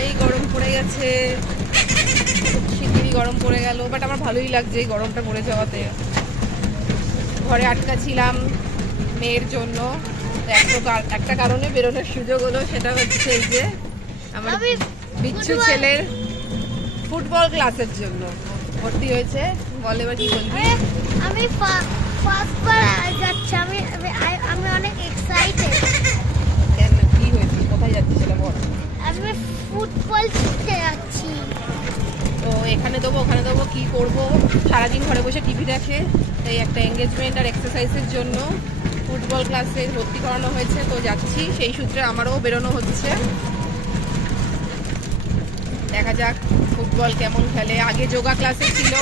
ভাই গরম পড়ে গেছে, শিগগিরই গরম পড়ে গেল, বাট আমার ভালোই লাগছে এই গরমটা পড়ে যাওয়াতে। ঘরে আটকা ছিলাম মেয়ের জন্য, একটা কারণে বেরোনোর সুযোগ হলো, সেটা হচ্ছে এই যে আমার বিচ্ছু ছেলের ফুটবল ক্লাসের জন্য ভর্তি হয়েছে। বলে এবার কি বলবি? আমি ফার্স্ট বার যাচ্ছি, আমি অনেক এক্সাইটেড। কেন, কি হয়েছে, কোথায় যাচ্ছিস সেটা বল। আমি ফুটবল শিখতে যাচ্ছি। তো এখানে দেবো ওখানে দেবো, কি করব, সারাদিন ঘরে বসে টিভি দেখে, তাই একটা এঙ্গেজমেন্ট আর এক্সারসাইজের জন্য ফুটবল ক্লাসে ভর্তি করানো হয়েছে। তো যাচ্ছি, সেই সূত্রে আমারও বেরোনো হচ্ছে। দেখা যাক ফুটবল কেমন খেলে। আগে যোগা ক্লাসে ছিল,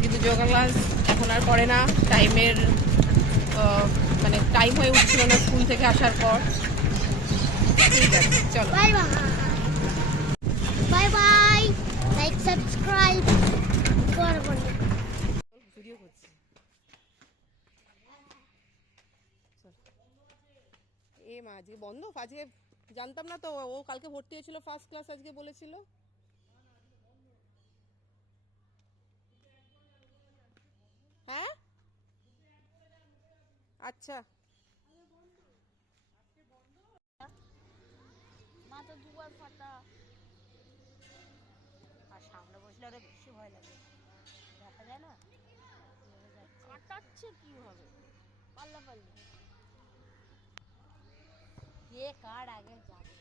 কিন্তু যোগা ক্লাস এখন আর করে না, টাইমের মানে টাইম হয়ে উঠছিল না স্কুল থেকে আসার পর। ঠিক আছে, চলো bye bye, bye bye, like subscribe করবেন। ভিডিও করছি। এ মা, আজকে বন্ধ? আজকে জানতাম না তো, ও কালকে ভর্তি হয়েছিল ফার্স্ট ক্লাস, আজকে বলেছিল। হ্যাঁ আচ্ছা, মাথা দুবার ফাটা। আর সামনে বসলে আরো বেশি ভয় লাগে, দেখা যায় না কাটাচ্ছে কিভাবে, পাল্লা পাল্লি কে কার আগে যাবে।